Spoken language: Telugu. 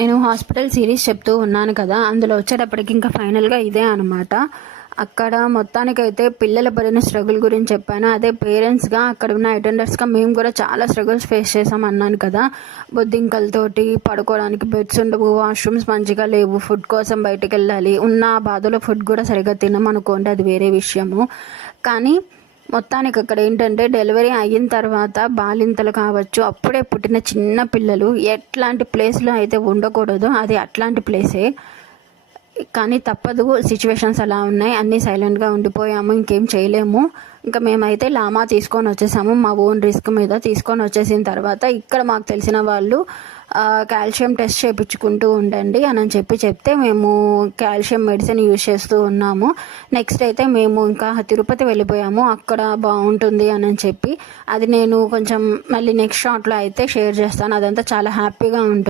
నేను హాస్పిటల్ సిరీస్ చెప్తూ ఉన్నాను కదా, అందులో వచ్చేటప్పటికి ఇంకా ఫైనల్గా ఇదే అనమాట. అక్కడ మొత్తానికైతే పిల్లల పడిన స్ట్రగుల్ గురించి చెప్పాను. అదే పేరెంట్స్గా అక్కడ ఉన్న అటెండర్స్గా మేము కూడా చాలా స్ట్రగుల్స్ ఫేస్ చేసాం అన్నాను కదా. బొద్దింకలతోటి పడుకోవడానికి బెడ్స్ ఉండవు, వాష్రూమ్స్ మంచిగా లేవు, ఫుడ్ కోసం బయటకు వెళ్ళాలి. ఉన్న బాధలో ఫుడ్ కూడా సరిగ్గా తినమనుకోండి, అది వేరే విషయము. కానీ మొత్తానికి అక్కడ ఏంటంటే డెలివరీ అయిన తర్వాత బాలింతలు కావచ్చు, అప్పుడే పుట్టిన చిన్న పిల్లలు ఎట్లాంటి ప్లేస్లో అయితే ఉండకూడదో అది అట్లాంటి ప్లేసే. కానీ తప్పదు, సిచ్యువేషన్స్ అలా ఉన్నాయి. అన్నీ సైలెంట్గా ఉండిపోయాము, ఇంకేం చేయలేము. ఇంకా మేమైతే లామా తీసుకొని వచ్చేసాము, మా ఓన్ రిస్క్ మీద తీసుకొని వచ్చేసిన తర్వాత ఇక్కడ మాకు తెలిసిన వాళ్ళు కాల్షియం టెస్ట్ చేయించుకుంటూ ఉండండి అని చెప్తే మేము కాల్షియం మెడిసిన్ యూజ్ చేస్తూ ఉన్నాము. నెక్స్ట్ అయితే మేము ఇంకా తిరుపతి వెళ్ళిపోయాము, అక్కడ బాగుంటుంది అని చెప్పి. అది నేను కొంచెం మళ్ళీ నెక్స్ట్ షాట్లో అయితే షేర్ చేస్తాను. అదంతా చాలా హ్యాపీగా ఉంటుంది.